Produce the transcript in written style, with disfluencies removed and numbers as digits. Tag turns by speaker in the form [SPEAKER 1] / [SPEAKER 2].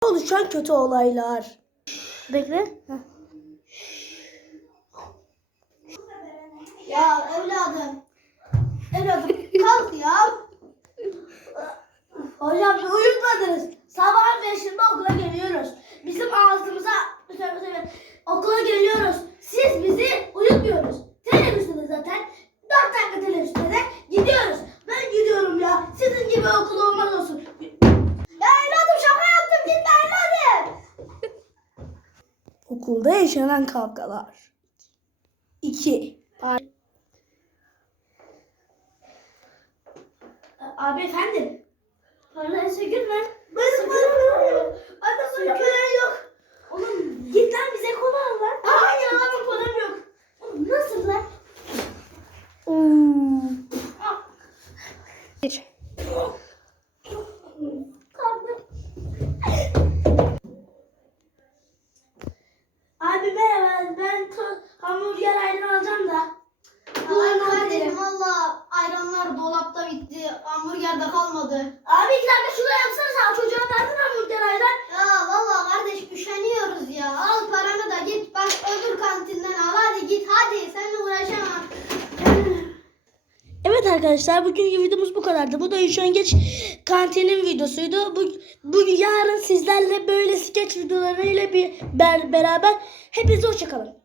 [SPEAKER 1] oluşan kötü olaylar. Bekle. Heh.
[SPEAKER 2] Ya evladım. Evladım kalk ya.
[SPEAKER 1] Hocam uyutmadınız. Sabah 5'inde okula geliyoruz. Bizim ağzımıza okula geliyoruz. Siz bizi uyutmuyoruz. Teneffüste zaten 4 dakika teneffüste de gidiyoruz. Ben gidiyorum ya. Sizin gibi okul olmaz olsun.
[SPEAKER 2] Ya evladım şaka yaptım gitme evladım.
[SPEAKER 1] Okulda yaşanan kavgalar. 2. Abi efendim.
[SPEAKER 2] Parayı sökülme.
[SPEAKER 1] Benim param yok. Anne sökülen yok. Oğlum git lan bize kola al lan. Hayır abi param yok. Oğlum nasıl lan? Bir. Abi merhaba, ben hamburger ayran alacağım da.
[SPEAKER 2] Ay kardeşim valla ayranlar dolapta bitti. Hamburger de kalmadı.
[SPEAKER 1] Abi 2 dakika şurada yapsana, sen çocuğa verdin hamburger ayran.
[SPEAKER 2] Ya valla kardeş üşeniyoruz ya. Al paranı da git bak öbür kantinden al hadi git hadi seninle uğraşamam.
[SPEAKER 1] Evet arkadaşlar, bugünkü videomuz bu kadardı. Bu da Üşengeç Kantinin videosuydu. Bugün yarın sizlerle böyle skeç videolarıyla beraber hepinize hoşça kalın.